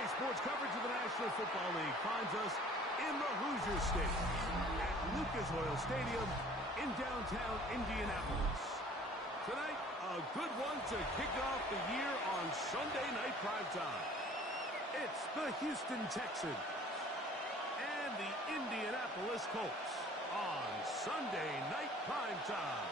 NBA sports coverage of the National Football League finds us in the Hoosier State at Lucas Oil Stadium in downtown Indianapolis. Tonight, a good one to kick off the year on Sunday night primetime. It's the Houston Texans and the Indianapolis Colts on Sunday night primetime.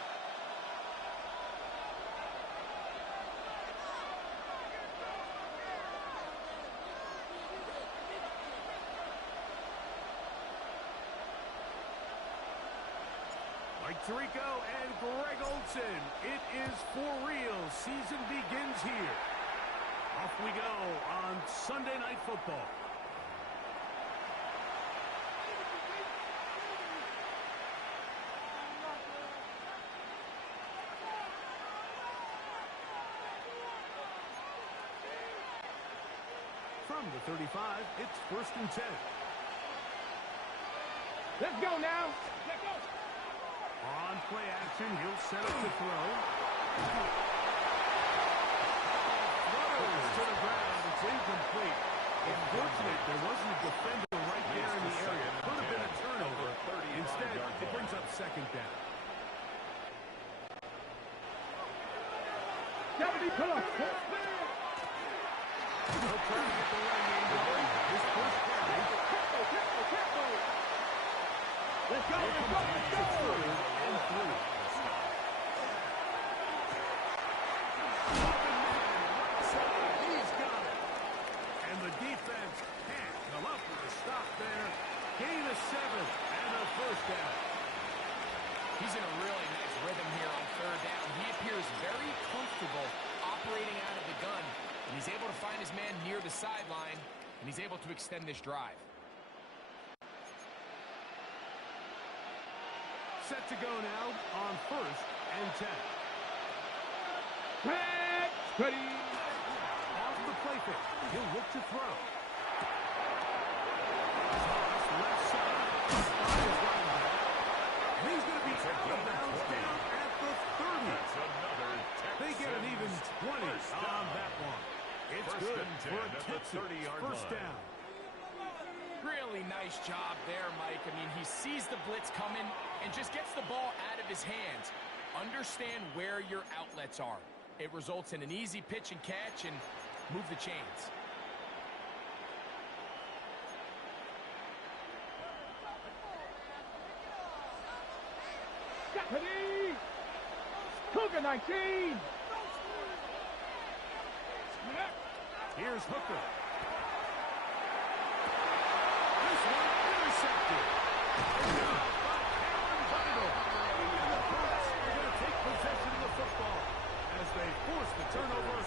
Mike Tirico and Greg Olsen. It is for real. Season begins here. Off we go on Sunday Night Football. From the 35, it's 1st and 10. Let's go now. Let's go. On play action, he'll set up to throw. Throws to the ground. It's incomplete. Unfortunate, there wasn't a defender right there in the area. Could have been a turnover. Instead, it brings up 2nd down. 70 plus. He'll try to get the running game going. His first carry. Careful. Let's go. And through. He's got it. And the defense can't come up with a stop there. Gain of 7 and a 1st down. He's in a really nice rhythm here on 3rd down. He appears very comfortable operating out of the gun, and he's able to find his man near the sideline, and he's able to extend this drive. Set to go now on 1st and 10. Ready. Off the play fake. He'll look to throw. Left side. He's going to be out of bounds down at the 30. They get an even 20 on that one. It's good for a Texans 1st down. Really nice job there, Mike. I mean, he sees the blitz coming and just gets the ball out of his hands. Understand where your outlets are. It results in an easy pitch and catch and move the chains. Ready. Cougar 19. Here's Hooker. This one intercepted. By Aaron Vidal. And the Colts are going to take possession of the football as they force the turnover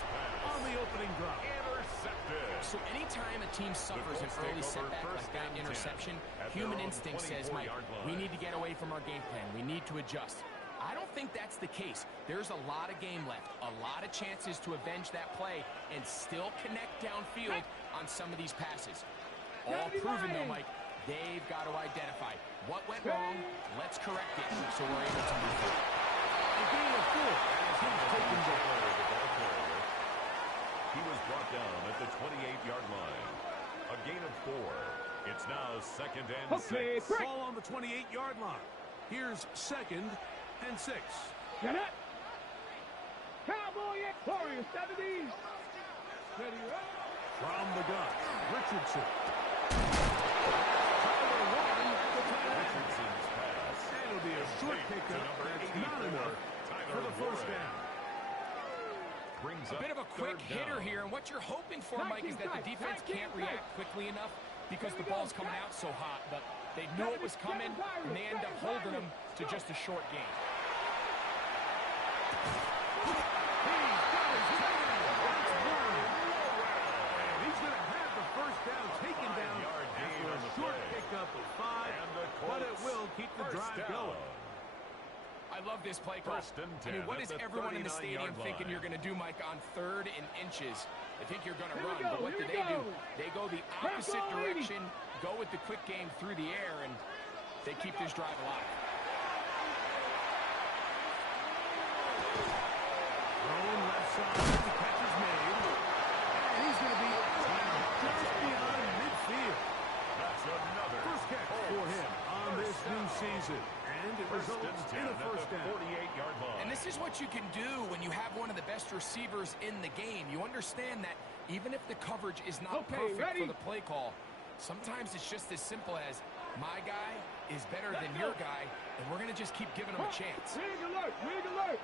on the opening drive. Intercepted. So anytime a team suffers an early setback like that interception, human instinct says, Mike, we need to get away from our game plan. We need to adjust. I don't think that's the case. There's a lot of game left, a lot of chances to avenge that play and still connect downfield on some of these passes. All proven, though, Mike, they've got to identify what went wrong, let's correct it so we're able to move forward. A gain of 4 as he's taken down. He was brought down at the 28-yard line. A gain of 4. It's now 2nd and 6. Ball on the 28-yard line. Here's 2nd and 6. Get it. Cowboy and Warrior 70s. Ready, From the gun, Richardson. Richardson's pass. And it'll be a short pickup. That's not enough for the 1st down. Brings A bit of a quick 3rd hitter down. here, and what you're hoping for, Mike, is that the defense can't react quickly enough because the ball's coming out so hot, but they knew it was coming, and they end up holding them to just a short gain. He's going to have the 1st down taken down after a short pickup of 5, but it will keep the drive going. I love this play call. I mean, what is everyone in the stadium thinking you're going to do, Mike, on 3rd and inches? They think you're going to run, but what do? They go the opposite direction, go with the quick game through the air, and they keep this drive alive. Throwing left side, the catch is made. And he's going to be just It's another First catch for him on this new season. And it results in a first down. 48-yard line. And this is what you can do when you have one of the best receivers in the game. You understand that even if the coverage is not perfect for the play call, sometimes it's just as simple as my guy is better than your guy, and we're going to just keep giving him a chance. Rig alert! Rig alert!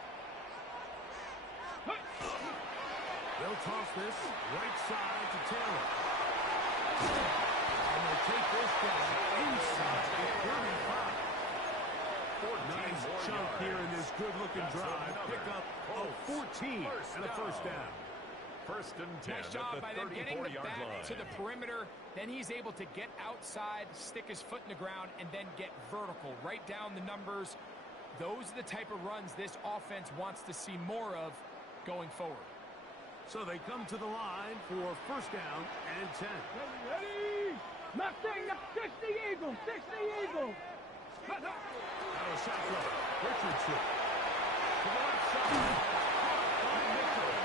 They'll toss this right side to Taylor. And they'll take this down inside the 35. Nice chunk here in this good-looking drive. Pick up a 14 and a first down. First and 10 Nice job by them getting the 34-yard back line. to the perimeter. Then he's able to get outside, stick his foot in the ground, and then get vertical. Right down the numbers. Those are the type of runs this offense wants to see more of going forward. So they come to the line for first down and 10. Ready! Nothing! Fix the eagle! Fix the eagle! Out of shotgun, Richardson. To the left side. By Mitchell.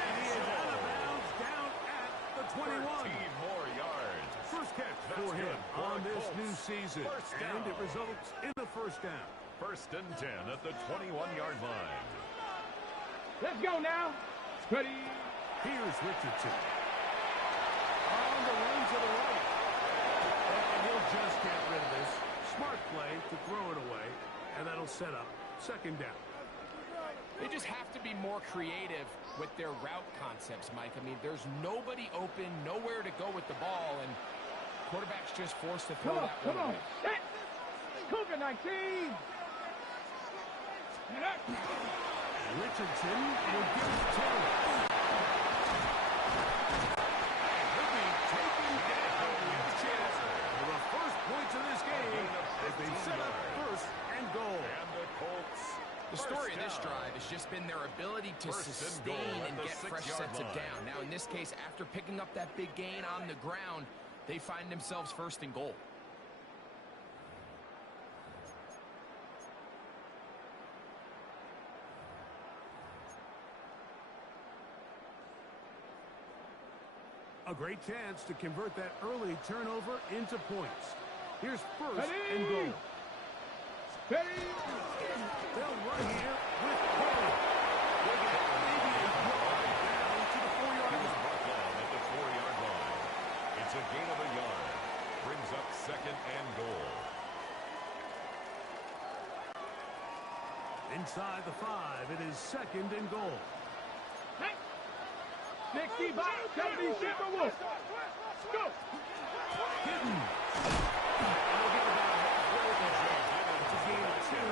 And he is out of bounds down at the 21. 13 more yards. First catch for him on this new season. And it results in a first down. First and 10 at the 21-yard line. Let's go now! Ready! Here's Richardson. On the run to the right. And he'll just get rid of this. Smart play to throw it away. And that'll set up second down. They just have to be more creative with their route concepts, Mike. I mean, there's nobody open, nowhere to go with the ball, and quarterback's just forced to throw that one away. Set! Cougar 19! Richardson will give it to Taylor. He'll be taken down with a chance for the first points of this game as they set up first and goal. And the Colts. The story of this drive has just been their ability to sustain and get fresh sets of down. Now, in this case, after picking up that big gain on the ground, they find themselves first and goal. A great chance to convert that early turnover into points. Here's first and goal. Ready! They'll run here with Taylor. They get maybe a yard down to the 4-yard He was line. brought down at the 4-yard line. It's a gain of a yard. Brings up second and goal. Inside the 5, it is second and goal. 60 box, 70 Timberwolves! Go! Hidden. They'll get about halfway there. It's a gain of 2,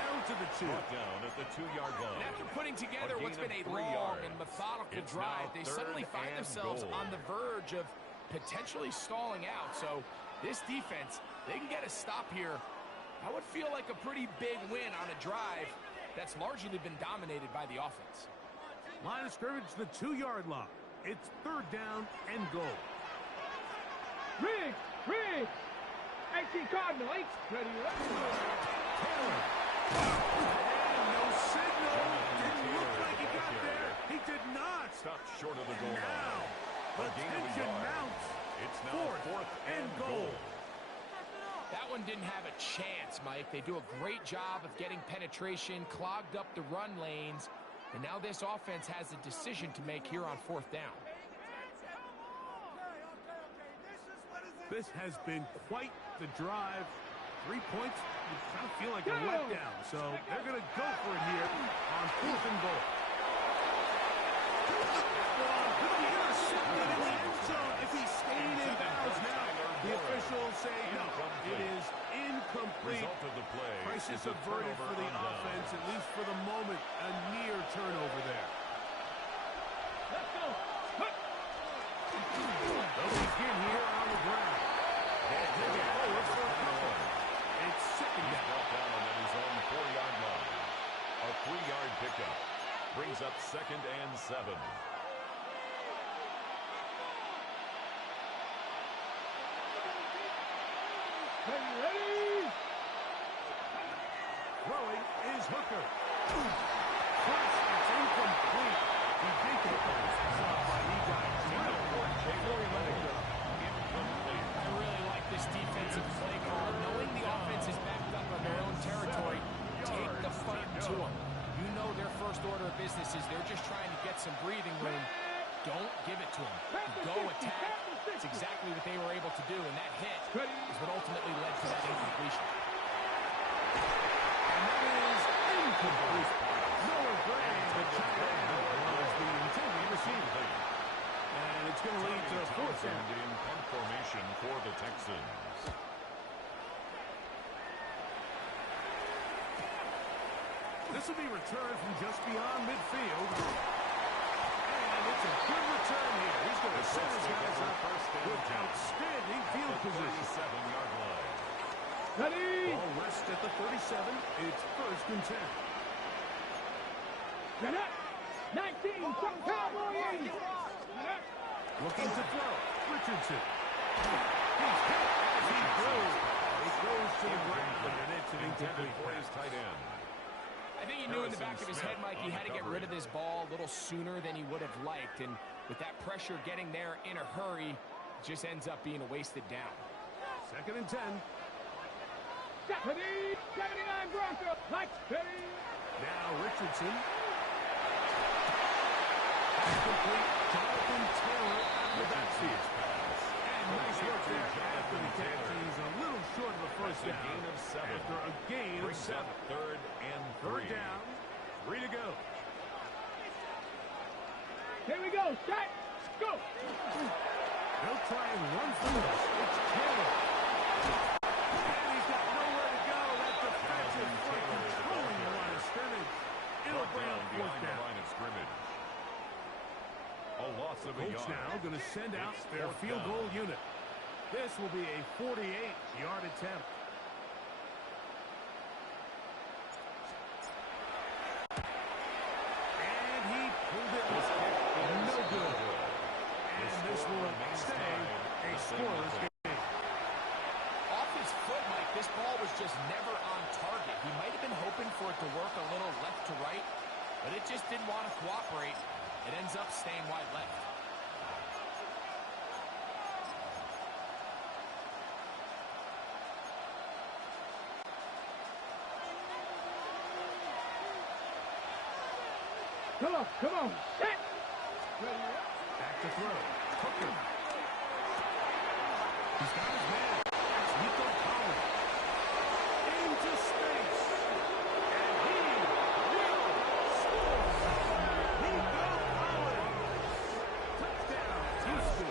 down to the 2. Brought down at the 2-yard line. And after putting together what's been a gain of 3 long yards. and methodical It's drive, now they third suddenly find and themselves goal. on the verge of potentially stalling out. So this defense, they can get a stop here. I would feel like a pretty big win on a drive that's largely been dominated by the offense. Line of scrimmage, the 2-yard line. It's third down and goal. Riggs! Riggs! 18 Cardinal, 8. Ready, Taylor. And no signal. Didn't look like he got there. He did not. Stopped short of the goal Now, line. the A gain of a tension yard. mounts. It's now fourth and goal. That one didn't have a chance, Mike. They do a great job of getting penetration, clogged up the run lanes, and now this offense has a decision to make here on fourth down. This has been quite the drive. 3 points, you kind of feel like a letdown. So they're going to go for it here on fourth and goal. Could be intercepted in the end zone if he stayed in bounds now. The officials say no, it is incomplete. Result of the play. Crisis is a averted turnover for the on down. offense, at least for the moment. A near turnover there. Let's go! They'll begin here on the ground. It's second He's down. brought down at his own 4-yard line. A 3-yard pickup brings up second and 7. Ready! Throwing is Hooker. First, it's incomplete. He did get those. By Eli. Real important before he let it go. complete. I really like this defensive play call. Knowing the offense is backed up on their own territory, take the fight to them. You know their first order of business is they're just trying to get some breathing room. Don't give it to them. Go attack. It's exactly what they were able to do, and that hit is what ultimately led to that incompletion. And that is incomplete. Noah Gray, the tight end, was the intended receiver. And it's going to lead to a fourth down. In punt formation for the Texans. This will be returned from just beyond midfield. And it's a good return here. He's going to set his guys up with outstanding field position. 37-yard line. Ready. Ball rests at the 37. It's first and 10. Set up. 19 from Cowboys. Looking to throw. Richardson. He's hit as he throws. It goes to the ground, and it's an incomplete pass. Tight end. I think he knew in the back of his head, Mike, he had to get rid of this ball a little sooner than he would have liked. And with that pressure getting there in a hurry, it just ends up being a wasted down. Second and 10. Ready. 79 Broncos. Mike. Ready. Now Richardson. That's complete. Jonathan Taylor out of the backfield. And nice work there after the catch. He's a little short of the first down. Gain of 7. After a gain of 7. Third and 3. Third down. 3 to go. Here we go. Set. Go. They'll try and run through this. It's Taylor. And he's got nowhere to go. That defensive front controlling the line of scrimmage. It'll bring up fourth down. Line of scrimmage. A loss of a Coach yard. now going to send out their field goal unit. This will be a 48-yard attempt. And he pulled it. No good. And this will stay a scoreless game. Off his foot, Mike, this ball was just never on target. He might have been hoping for it to work a little left to right, but it just didn't want to cooperate. It ends up staying wide left. Come on. Set. Back to throw. Hooker. He's got his man. That's Nico Collins. Into space. And he will score. Nico Collins. Touchdown, Houston.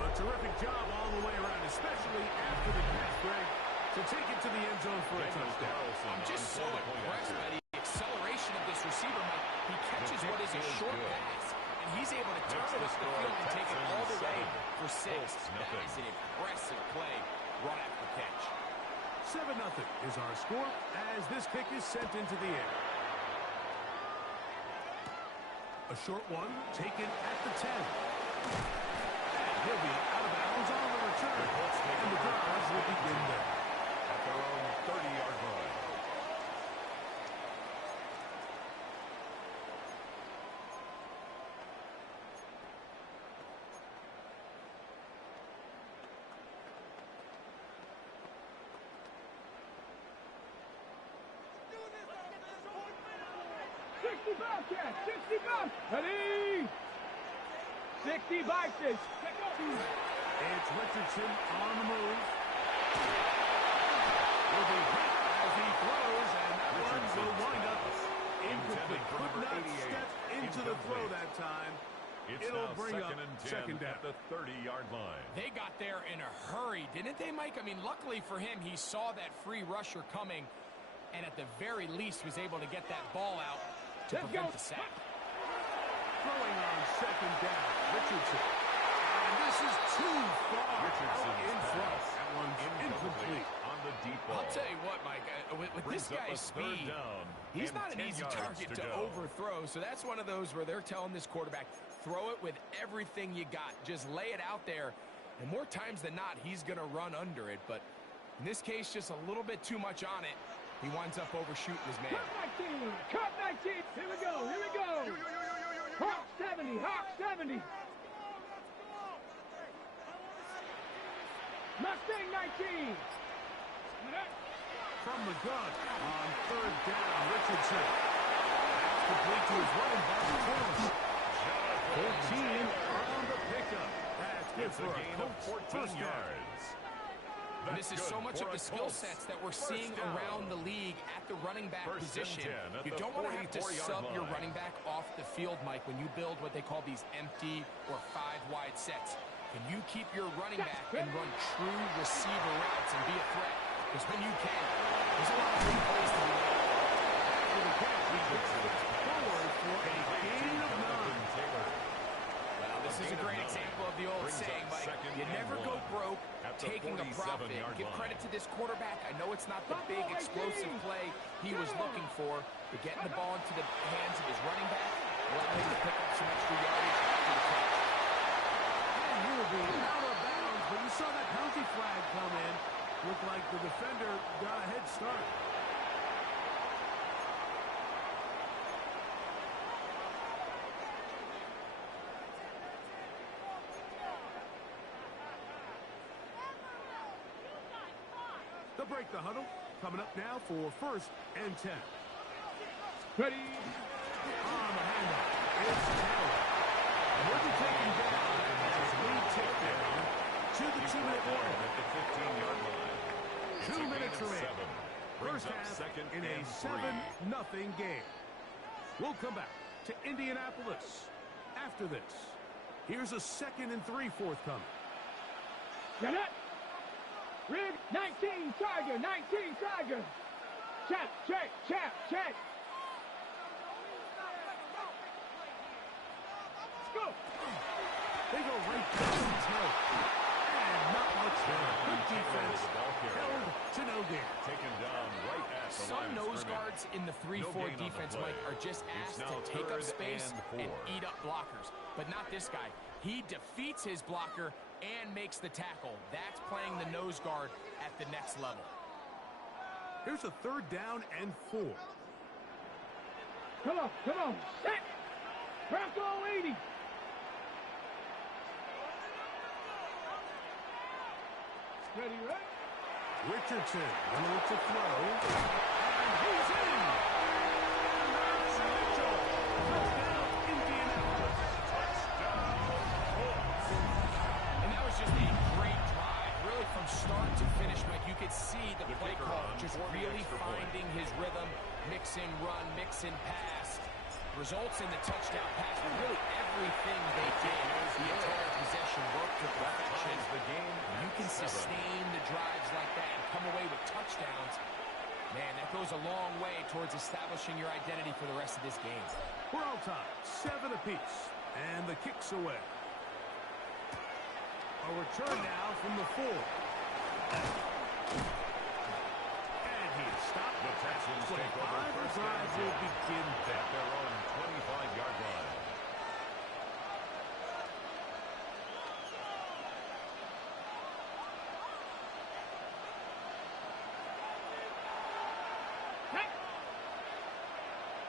A terrific job all the way around, especially after the catch, Greg, to take it to the end zone for a touchdown. I'm just so impressed by the acceleration of this receiver, Mike. He catches what is a short pass, and he's able to turn it up the field and take it all the way for 6. That is an impressive play right after the catch. 7-0 is our score as this kick is sent into the air. A short one taken at the 10. And he'll be out of bounds on the return. And the drive will begin there. At their own 30-yard line. Ready. 60 biceps. It's Richardson on the move. Will be hit as he throws, and that one will wind up incomplete. Could not step into the throw that time. It'll bring up second down. At the 30-yard line. They got there in a hurry, didn't they, Mike? I mean, luckily for him, he saw that free rusher coming, and at the very least was able to get that ball out to prevent the sack. Throwing on second down, Richardson. And this is too far Richardson out in front. That one's incomplete. On the deep ball. I'll tell you what, Mike, with this guy's speed, he's not an easy target to overthrow. So that's one of those where they're telling this quarterback, throw it with everything you got. Just lay it out there. And more times than not, he's going to run under it. But in this case, just a little bit too much on it. He winds up overshooting his man. Cut 19. Here we go. Hawk 70. Hawk 70. Mustang 19. From the gun on third down, Richardson. That's complete to his running back, Thomas. 14 on the pickup. That's good for a gain of 14 yards. This is so much of the skill sets that we're seeing around the league at the running back position. You don't want to have to sub your running back off the field, Mike, when you build what they call these empty or 5-wide sets. Can you keep your running back and run true receiver routes and be a threat? Because when you can, there's a lot of good plays to be made. Forward for a gain of 9. Well, this is a great example of the old saying, Mike, you never go broke taking a profit. Give credit to this quarterback. I know it's not the big explosive play he was looking for, but getting the ball into the hands of his running back allowed him to pick up some extra yardage after the catch. And he will be out of bounds, but you saw that penalty flag come in. Looked like the defender got a head start. They'll break the huddle. Coming up now for 1st and 10. Ready. On the handoff, it's Taylor. And we'll be taken down as we take down to the 2-minute warning. At the 15-yard line. 2 minutes remaining. First half in a 7-0 game. We'll come back to Indianapolis after this. Here's a 2nd and 3 forthcoming. Get it. Rig 19 Tiger, 19 Tiger. Check, check, check, check. Let's go. They go right down tail. And not much there. Good defense. Held to no gain. Taken down right at the Some line of nose scrimmage. guards in the 3-4 defense, Mike, are just asked to take up space and eat up blockers. But not this guy. He defeats his blocker and makes the tackle. That's playing the nose guard at the next level. Here's a 3rd down and 4. Come on, come on. Set. Bronco 80. Ready, right? Richardson will to throw. And he's in. That's Mitchell. Touchdown, Indianapolis. And that was just a great drive. Really from start to finish, Mike, you could see the play call just really finding his rhythm. Mix and run, mix and pass. Results in the touchdown pass. But really everything they did, the entire possession worked to perfection. You can sustain the drives like that and come away with touchdowns. Man, that goes a long way towards establishing your identity for the rest of this game. We're all tied, 7 apiece. And the kick's away. A return now from the 4. And he is stopped. The Texans take over first drive will begin at their own 25-yard line.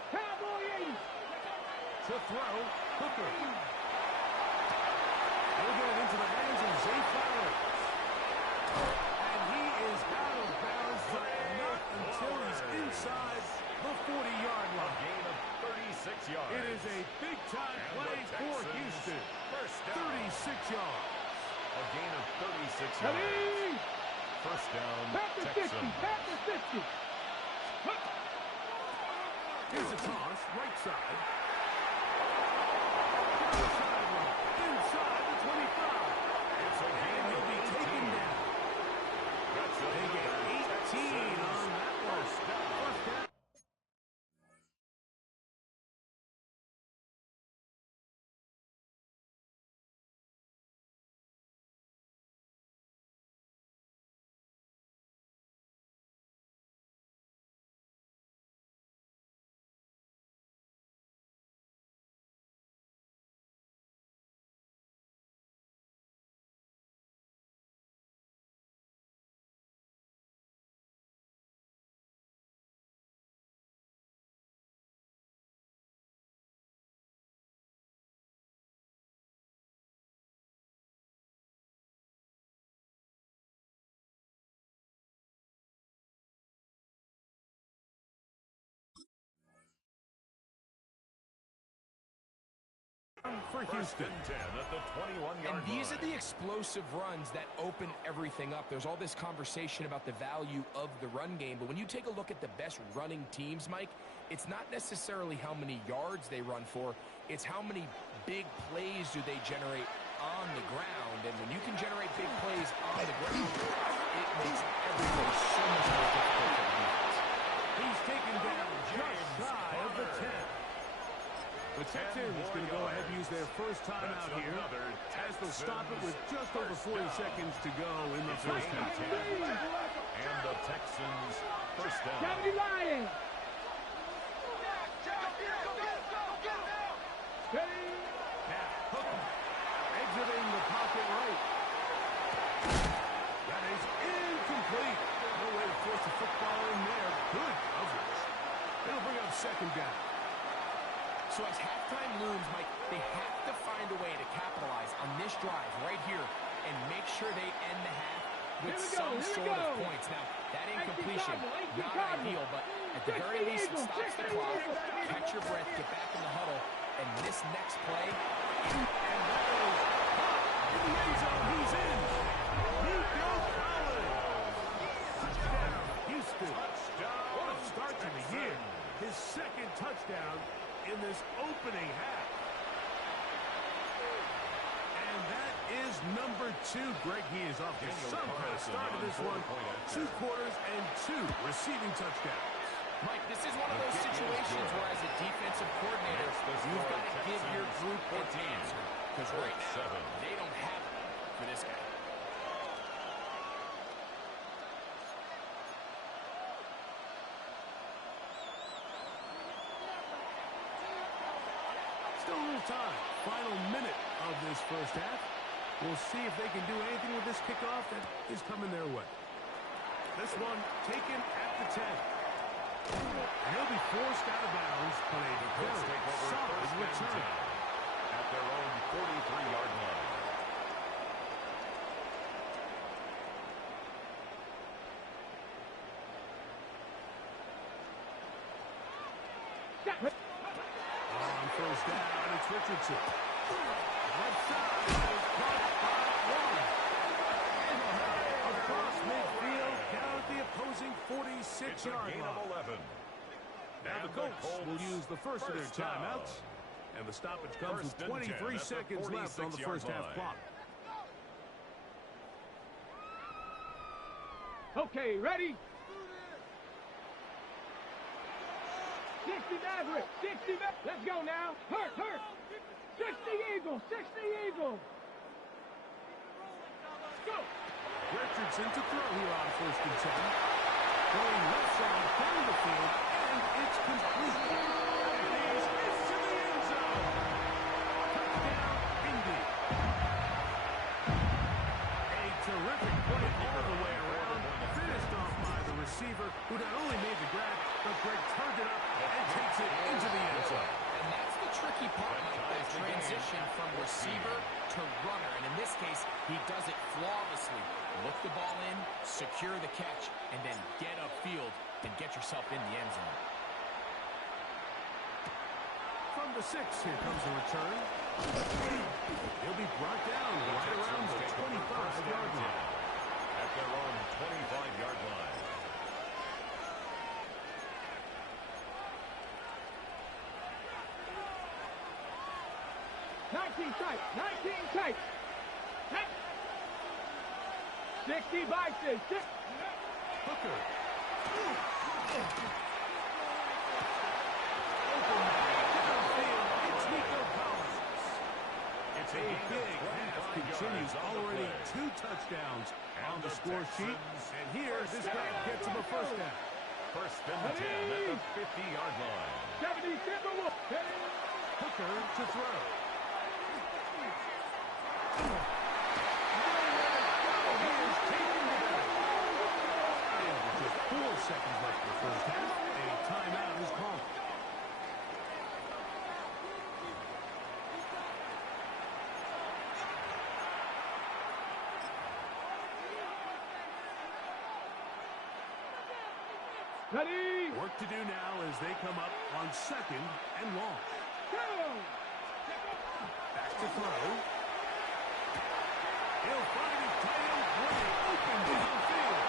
Cowboy 80. To throw, Hooker. He'll get it into the hands of Zay Flowers. And he is out of bounds, but not until he's inside the 40-yard line. Gain of 36 yards. It is a big-time play for Houston. 36 yards. A gain of 36 yards. Ready. First down, Back to 50, Texans. back to 50. Here's a toss, right side. For First Houston. and 10 at the 21-yard And these line. are the explosive runs that open everything up. There's all this conversation about the value of the run game, but when you take a look at the best running teams, Mike, it's not necessarily how many yards they run for, it's how many big plays do they generate on the ground. And when you can generate big plays on the ground, it makes everything so much more difficult for the defense. He's taken down just shy of the 10. The Texans going to go ahead and use their first timeout here, as they'll stop it with just over 40 seconds to go in the first half. And the Texans first down. Kennedy Lyons. Now, Hooker exiting the pocket right. That is incomplete. No way to force the football in there. Good coverage. It'll bring up second down. So as halftime looms, Mike, they have to find a way to capitalize on this drive right here and make sure they end the half with some sort of points. Now, that incompletion, not ideal, but at the very least, it stops the clock. Catch your breath, get back in the huddle, and this next play, And that is caught in the end zone. He's in. Nico Collins. Touchdown, Houston. What a start to the year. His second touchdown in this opening half. And that is number 2. Greg, he is off to some kind of start of this one. 2 quarters and 2 receiving touchdowns. Mike, this is one of those situations where as a defensive coordinator, you've got to give your group an answer. Because right now, they don't have it for this guy. Still a little time. Final minute of this first half. We'll see if they can do anything with this kickoff that is coming their way. This one taken at the 10. And he'll be forced out of bounds, but a very solid return. At their own 43-yard line. On first down, it's Richardson. Left side is caught by one. Across midfield, down at the opposing 46-yard Gain line. of 11. Now the Colts will use the first of their timeouts. And the stoppage comes with 23 seconds left on the first half clock. Okay, ready? 60 Maverick, 60 Maverick. Let's go now. Hurt. 60 Eagles, 60 Eagles. Go. Richardson to throw here on first and 10. Going left side down the field, and it's complete. And he's into the end zone. Touchdown, Indy. A terrific play all the way around. Finished off by the receiver, who not only made the grab, but Greg turned it up and takes it into the end zone. And that's the tricky part, Mike, that transition from receiver to runner. And in this case, he does it flawlessly. Look the ball in, secure the catch, and then get upfield and get yourself in the end zone. From the 6, here comes the return. He'll be brought down right around the 25-yard line. At their own 25-yard line. Nineteen tight. 60 Bison. Hooker. It's Nico Collins. It's A big half continues. Already 2 touchdowns on the score sheet. And here, this guy gets him a first down. First and 10 at the 50-yard line. 70 Timberwolves. Hooker to throw. Just 4 seconds left in the first half. A timeout is called. Ready? Work to do now as they come up on second and long. Go. to throw. He'll find his tight end way open downfield.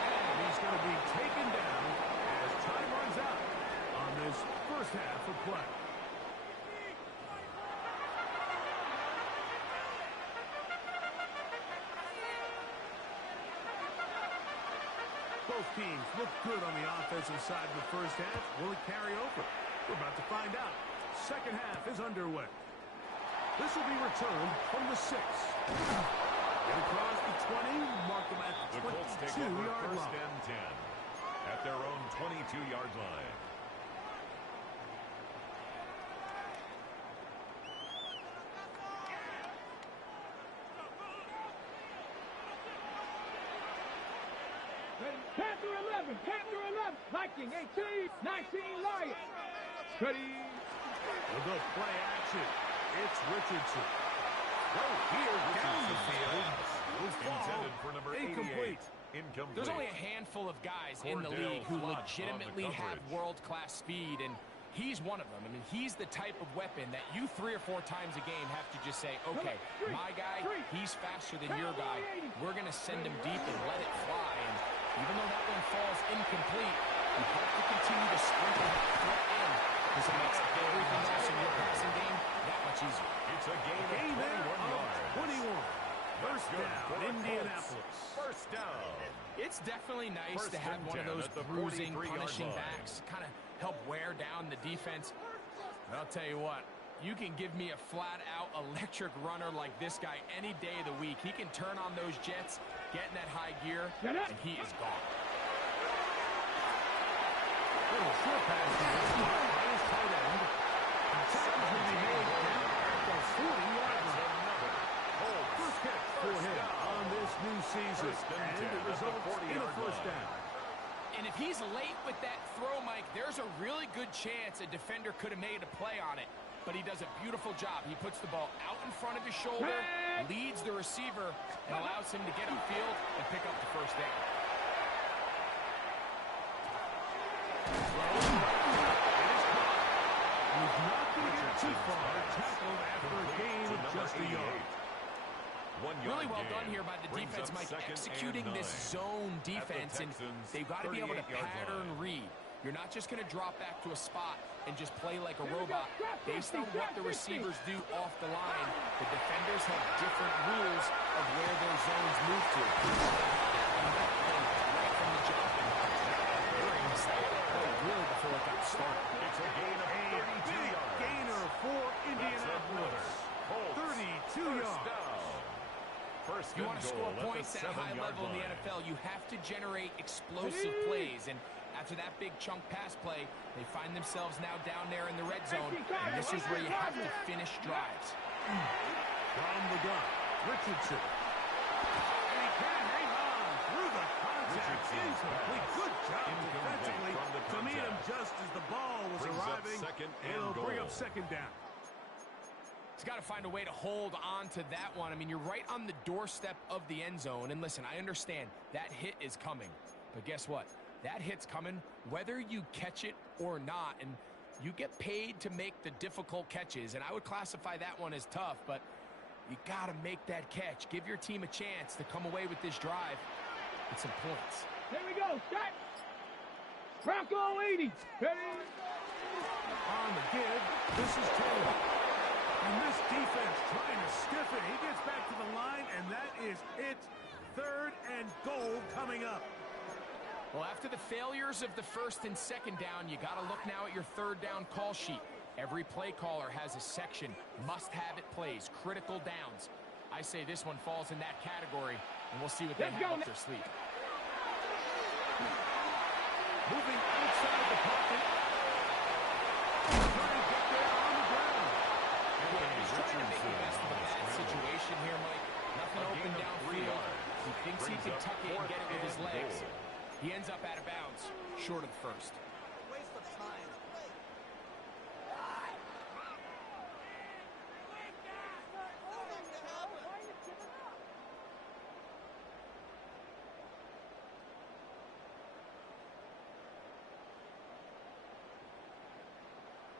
And he's going to be taken down as time runs out on this first half of play. Both teams look good on the offensive side of the first half. Will it carry over? We're about to find out. Second half is underway. This will be returned from the 6. Get across the 20, mark them at the 22-yard line. First and 10 at their own 22-yard line. Panther 11, Panther 11, Viking 18, 19 Lions. Ready. With the play action, it's Richardson. Right here down the field. Intended for number 88. Incomplete. Incomplete. There's only a handful of guys in the Cordell league who Flott legitimately on the have coverage. world-class speed, and he's one of them. I mean, he's the type of weapon that you 3 or 4 times a game have to just say, okay, my guy, he's faster than your guy. We're going to send him deep and let it fly. And even though that one falls incomplete, you have to continue to sprinkle that threat in because it makes everything else in your passing game that much easier. It's a gain Gain of there 21 yards. of 21. First Good down, for the Indianapolis. Colts. First down. It's definitely nice First to have and one of 10 those at the bruising, 43-yard punishing line. backs, kind of help wear down the defense. And I'll tell you what, you can give me a flat-out electric runner like this guy any day of the week. He can turn on those jets, get in that high gear, and he is gone. Little short pass here by his tight end. The tackle's going to be made down at the 40-yard line. First catch for him on this new season, and it results in a first down. And if he's late with that throw, Mike, there's a really good chance a defender could have made a play on it. But he does a beautiful job. He puts the ball out in front of his shoulder, leads the receiver, and allows him to get upfield and pick up the first down. He's not going to get too far. Tackled after a gain of just a yard. Really well done here by the defense, Mike, executing this zone defense, and they've got to be able to pattern read. You're not just going to drop back to a spot and just play like a robot. Based on what the receivers do off the line, the defenders have different rules of where their zones move to. Right from the jump, and during the snap, really before it got started. It's a gain of 32 yards. Gainer for Indianapolis. 32 yards. First If you want to score points at a high level in the line. NFL, you have to generate explosive plays. And after that big chunk pass play, they find themselves now down there in the red zone. And this is where you have to finish drives. From the gun, Richardson. And he can hang on through the contact. Incomplete. Good job defensively to meet him just as the ball was Brings up arriving. second and It'll bring goal. up second down. He's got to find a way to hold on to that one. I mean, you're right on the doorstep of the end zone. And listen, I understand that hit is coming. But guess what? That hit's coming whether you catch it or not. And you get paid to make the difficult catches. And I would classify that one as tough. But you got to make that catch. Give your team a chance to come away with this drive with some points. Here we go, set. Bronco 80. Ready. On the give, this is Taylor. And this defense trying to stiff it. He gets back to the line, and that is it. Third and goal coming up. Well, after the failures of the first and second down, you got to look now at your third down call sheet. Every play caller has a section, must-have-it plays, critical downs. I say this one falls in that category, and we'll see what they have up their sleeve. Moving outside the pocket. Trying to get there on the ground. He's trying to make the best of a bad situation here, Mike. Nothing open downfield. He thinks he can tuck it and get it with his legs. He ends up out of bounds, short of the first. Waste of time.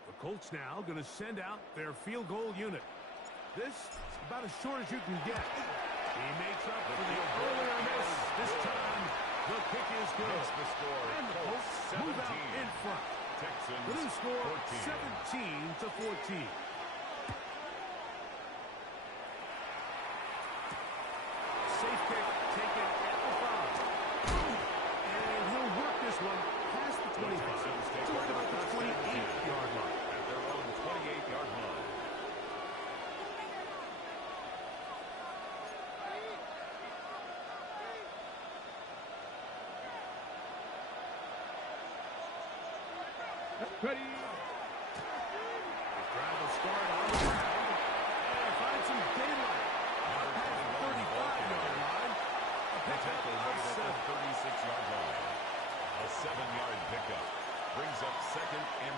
The Colts now going to send out their field goal unit. This is about as short as you can get. He makes up for the earlier miss. This time, the kick is good. The score, And the Colts move out in front. Texans The new score, 14. 17-14. Safe kick taken at the 5. And he'll work this one past the 25 to right about the 28-yard line. At their own 28-yard line. Ready. The drive will start on the ground and find some daylight. Past the 35-yard line. A pickup of 7. 36-yard line. A 7-yard pickup brings up 2nd and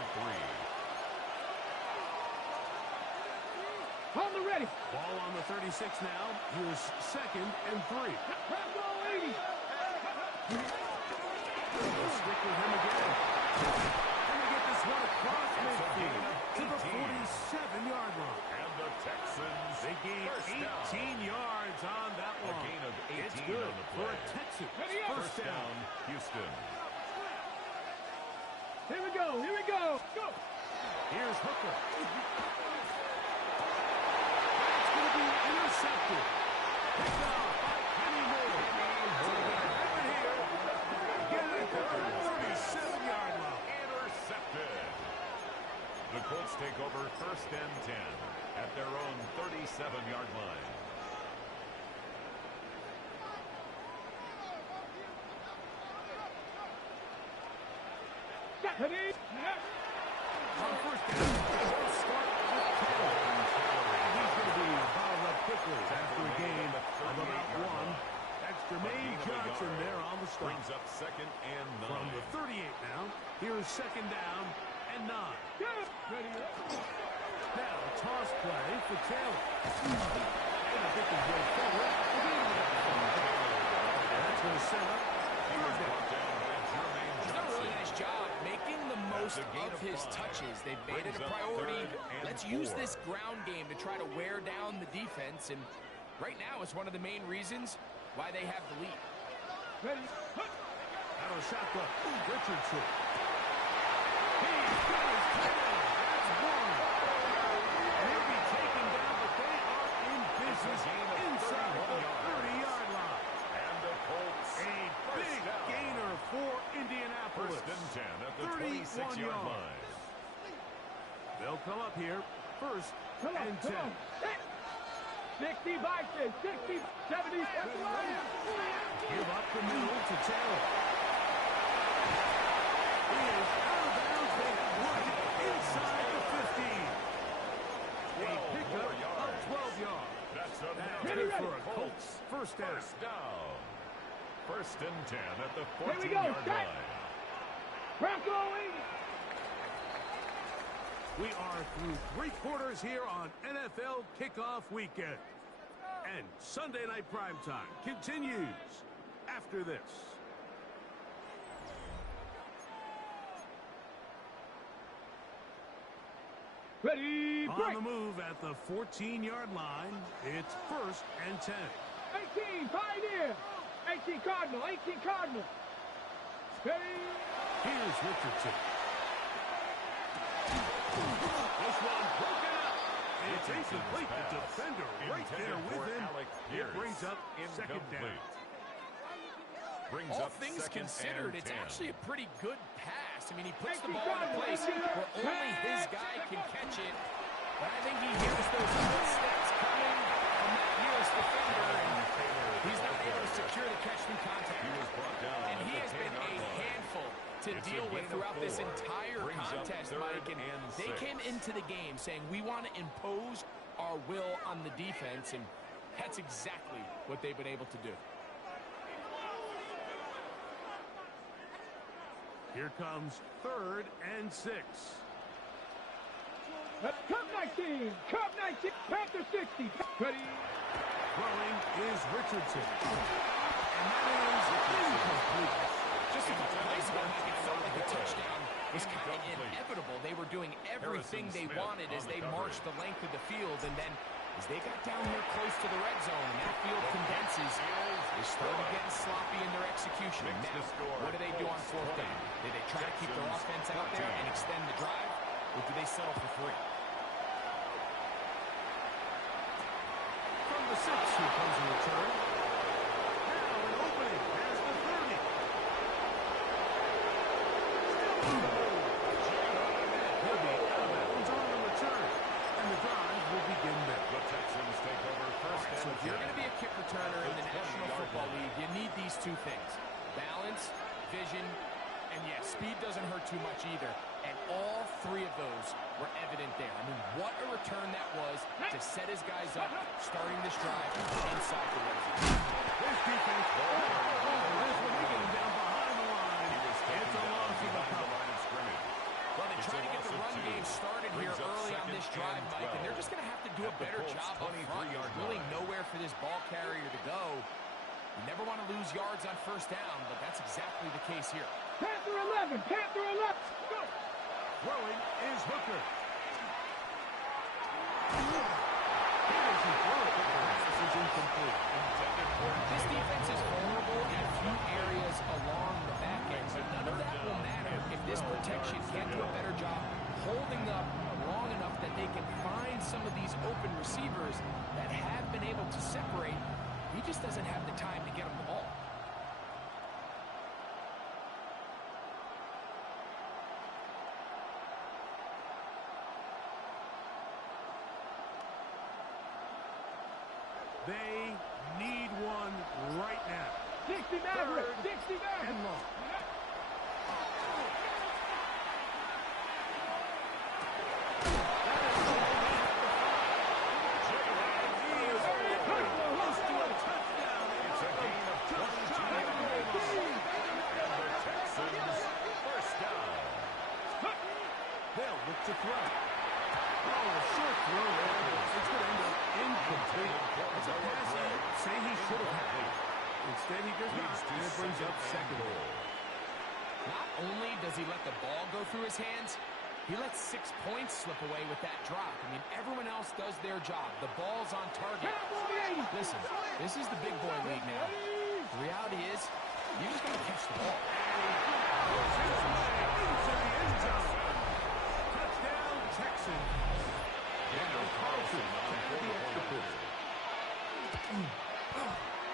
3. On the ready. Ball on the 36 now. Here's 2nd and 3. Bravo 80. They'll stick with him again. And they get this one across midfield to the 47-yard line. And the Texans, They gain first 18 down. yards on that A one. gain of 18 It's good on the for play. a Texans Ready up. first down. Houston. Here we go. Here we go. Go. Here's Hooker. That's going to be intercepted. Picked off by Kenny Moore. So they get it here. Get it at the 37-yard line. Intercepted. The Colts take over 1st and 10 at their own 37-yard line. Ready. On first down, they'll start with Taylor. And he's going to be bottled up quickly after a gain of about 1. That's Jermaine Johnson there on the stop. Brings up 2nd and 9. From the 38 now, here's 2nd down and 9. Ready. Now, a toss play for Taylor. And I think he's going forward. That's going to set up He was 3rd down. brought down by Jermaine He's done a really Johnson. nice job making the most That's a gain of of his 5. touches. They've made it Brings a up priority. 3rd and Let's use 4. this ground game to try to wear down the defense. And right now, it's one of the main reasons why they have the lead. Ready. Out of shotgun, Richardson. He's got his tail. That's 1. And he'll be taken down, but they are in business inside the 30-yard line. And the Colts, A big down. gainer for Indianapolis. 1st and 10 at the 31 26-yard yards. line. They'll come up here 1st Come on. and 10. Come on. 60 Vikings. 60. 70. Give up the middle to Taylor. He is out of bounds. They run inside the 15. A pickup of 12 yards. That's a That's now good to for the a Colts first down. First down. 1st and 10 at the Here we go. 14-yard Set. line. Bravo 80. We are through 3 quarters here on NFL Kickoff Weekend. And Sunday Night Primetime continues after this. Ready. On Break. the move at the 14-yard line, it's 1st and 10. 18. Pioneer. 18 Cardinal. 18 Cardinal. Ready. Here's Richardson. This one broken up. It's incomplete. The defender right there with him. It brings up 2nd down. Brings All up things 2nd considered, and it's 10. actually a pretty good pass. I mean, he puts the Thank you, ball in a God. place where only his guy can catch it. But I think he hears those footsteps coming from that U.S. defender, and he's not able to secure the catch through contact. He was brought down And he at has the been a 10-yard line. handful to It's a deal with gain of throughout this 4. entire Brings up contest, 3rd Mike. And and they 6. came into the game saying, we want to impose our will on the defense, and that's exactly what they've been able to do. Here comes 3rd and 6. Cup 19. Cup 19. Panther 60. Ready. Throwing is Richardson. And that is incomplete. Just a couple plays ago, it felt like the touchdown was kind of inevitable. They were doing everything they wanted as they marched the length of the field, and then is they got down here close to the red zone, and that field condenses. They started getting sloppy in their execution. Now, what do they do on fourth down? Do they try to keep their offense out there and extend the drive, or do they settle for 3? From the 6, here comes the return. Now an opening has the 30. He'll be out of bounds on the return, and the drive will begin there. The Texans take over first So if you're going to be a kick returner in the The National 20-yard Football line. League, you need these 2 things. Balance, vision, and yes, speed doesn't hurt too much either. And all 3 of those were evident there. I mean, what a return that was to set his guys up, starting this drive inside the red zone. This defense, this will be getting down behind the line. It's a loss of the cover. Well, they tried to get the run game started here early on this drive, Mike, and they're just going to have to do a better job up front. There's really nowhere for this ball carrier to go. You never want to lose yards on first down, but that's exactly the case here. Panther 11, Panther 11. Go. Throwing is Hooker. He doesn't throw it, but this is incomplete. This defense is vulnerable in a few areas along the back end, but none of that will matter if this protection can't do a better job holding up long enough that they can find some of these open receivers that have been able to separate. He just doesn't have the time to get them the ball. They need one right now. 60 Maverick, 60 Maverick. And long. Close to a touchdown. It's a gain of 22 yards. And the Texans first down. They'll look to throw. Oh, a short throw there. It's going to end up incomplete. It's a pass he say he should have had. Instead, he does not, and it brings up second goal. Not only does he let the ball go through his hands, he lets 6 points slip away with that drop. I mean, everyone else does their job. The ball's on target. Listen, this is the big boy league now. The reality is, you just got to catch the ball. Into the end zone. Touchdown, Texans. Daniel Carlson on for the extra point.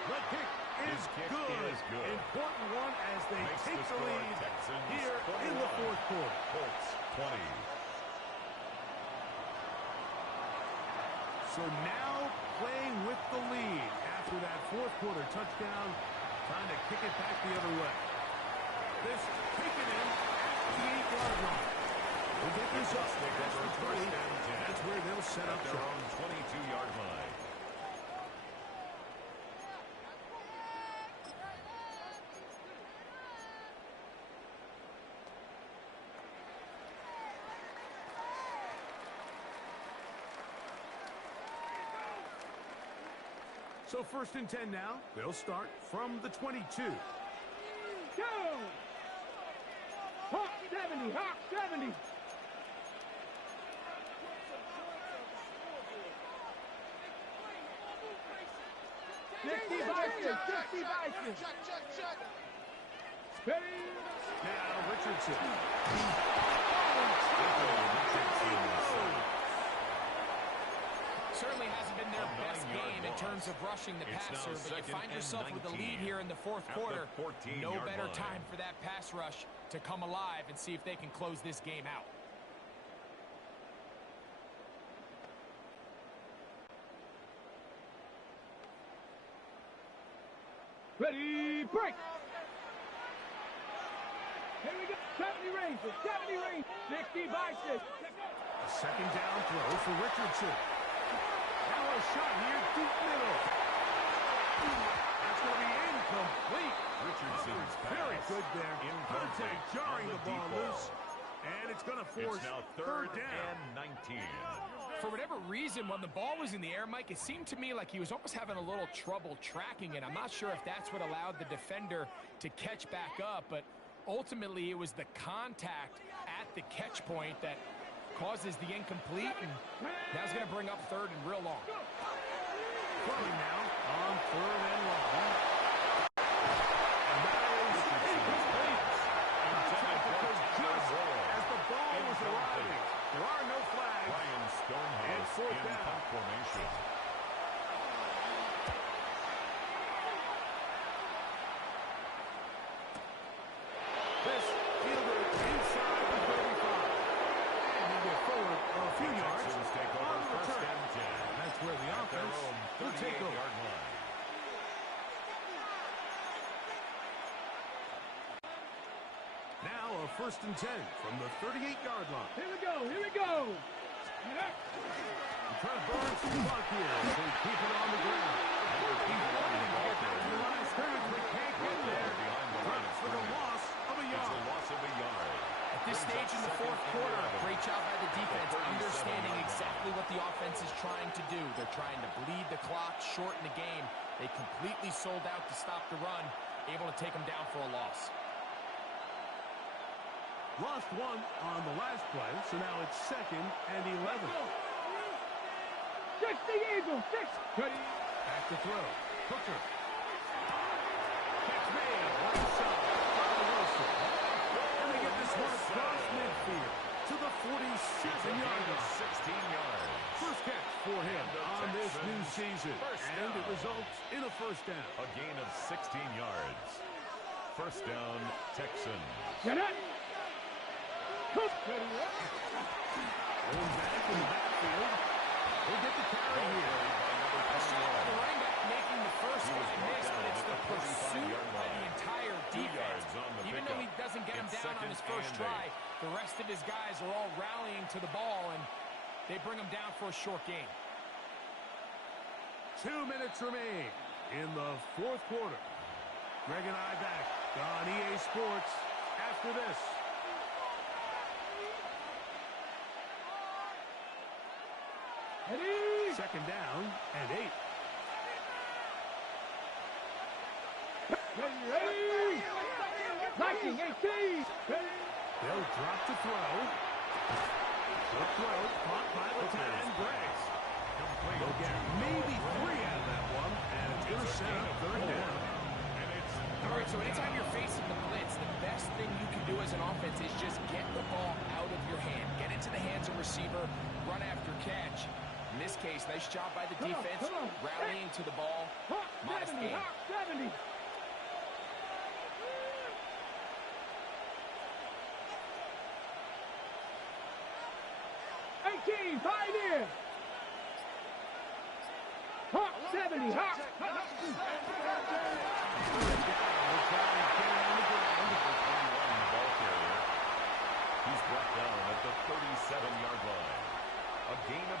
The kick is good. Important one as they Makes take the the score lead Texans here in the 21. fourth quarter. Colts 20. So now playing with the lead after that fourth quarter touchdown, trying to kick it back the other way. This taken in at the 8-yard line. We'll get this up. That's the 20. That's where they'll set up Their shop. own 22-yard line. So 1st and 10 now. They'll start from the 22. Go. Hawk 70, Hawk 70. Sixty Bison, 60 Bison. Ready? Now Richardson. Certainly hasn't been their best game in terms of rushing the It's passer, now but you 2nd find and yourself with a 19 lead here in the fourth at the quarter. 14-yard No better line. time for that pass rush to come alive and see if they can close this game out. Ready, break. Here we go. 70 ranges, 70 range. 60 Bison. A second down throw for Richardson. Now a shot here, deep middle. That's going to be incomplete. Richardson's pass. Very good there. Incomplete Contact jarring on the the ball deep ball. loose. And it's going to force It's now third 3rd down. and 19. For whatever reason, when the ball was in the air, Mike, it seemed to me like he was almost having a little trouble tracking it. I'm not sure if that's what allowed the defender to catch back up, but ultimately it was the contact at the catch point that causes the incomplete, and now he's going to bring up third and real long. Throwing now on third and long. And that is incomplete. Just as the ball was arriving, there are no flags. Ryan Stonehouse in punt formation. This fielder inside the 35. And he'll get forward a few yards. Texans take over first and 10. That's where the offense will take over. Yard line. Now a first and 10 from the 38-yard line. Here we go, here we go. Trying to burn some clock here as they keep it on the ground. He's wanting to get back to the line of scrimmage, but can't get there. Drops for the loss of a It's yard. a loss of a yard. At this stage in the fourth quarter, great job by the defense, understanding exactly what the offense is trying to do. They're trying to bleed the clock, shorten the game. They completely sold out to stop the run, able to take them down for a loss. Lost one on the last play, so now it's second and 11. 60 Eagles, 6. Back to throw. Hooker. Catch made. Right side. By Wilson. And they get this one across midfield to the 47-yard line. 16 yards. First catch for him on this new season. And it results in a first down. A gain of 16 yards. First down, Texans. Get it. Going back in the backfield. We'll get the carry here. The running back making the first guy miss, but it's the pursuit by the entire defense. Even though he doesn't get him down on his first try, the rest of his guys are all rallying to the ball, and they bring him down for a short gain. 2 minutes remain in the fourth quarter. Greg and I back on EA Sports after this. Ready? Second down and 8. Ready? Liking 18. They'll drop to throw. The throw caught by the tight end, Greggs. They'll get maybe 3 out of that one, and it's going to set up third down. All right, so anytime you're facing the blitz, the best thing you can do as an offense is just get the ball out of your hand. Get into the hands of receiver, run after catch. In this case, nice job by the defense, rallying to the ball. Modest game. 70. Pioneer! Hawk 70, Hawk! He's brought down at the 37-yard line. A gain of...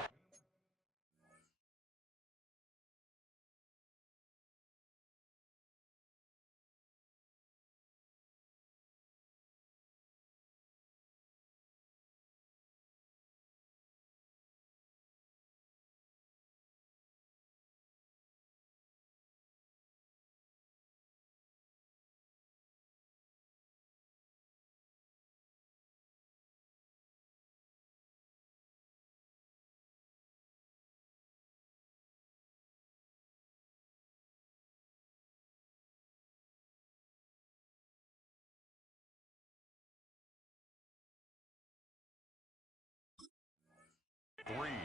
Three.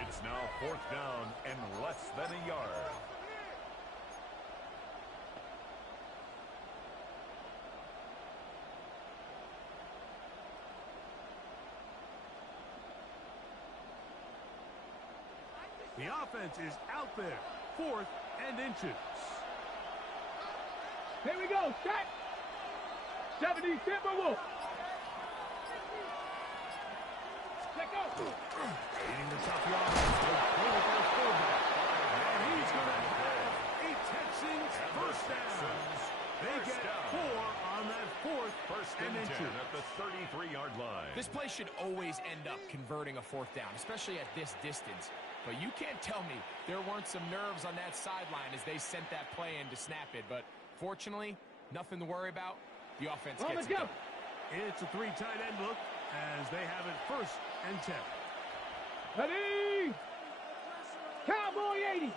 It's now fourth down and less than a yard. The offense is out there. 4th and inches. Here we go, set! 70 Timberwolf! Let go! Beating the tough yard. And he's going to have a Texans first down. They get 4 on that 4th First and 10 at the 33-yard line. This play should always end up converting a fourth down, especially at this distance. But you can't tell me there weren't some nerves on that sideline as they sent that play in to snap it. But fortunately, nothing to worry about. The offense gets it done. It's a 3 tight end look as they have it 1st and 10. Ready? Cowboy 80.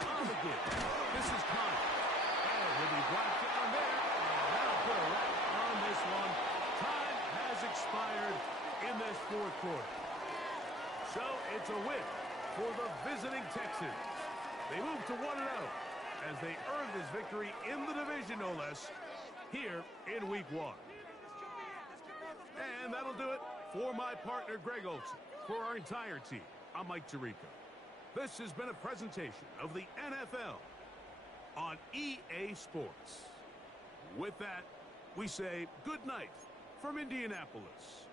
On the give. This is Connor. And will be blocked down there. And that'll put a wrap on this one. Time has expired in this 4th quarter. So it's a win for the visiting Texans. They move to 1-0 as they earn this victory in the division, no less, here in Week 1. And that'll do it for my partner, Greg Olson. For our entire team, I'm Mike Tirico. This has been a presentation of the NFL on EA Sports. With that, we say good night from Indianapolis.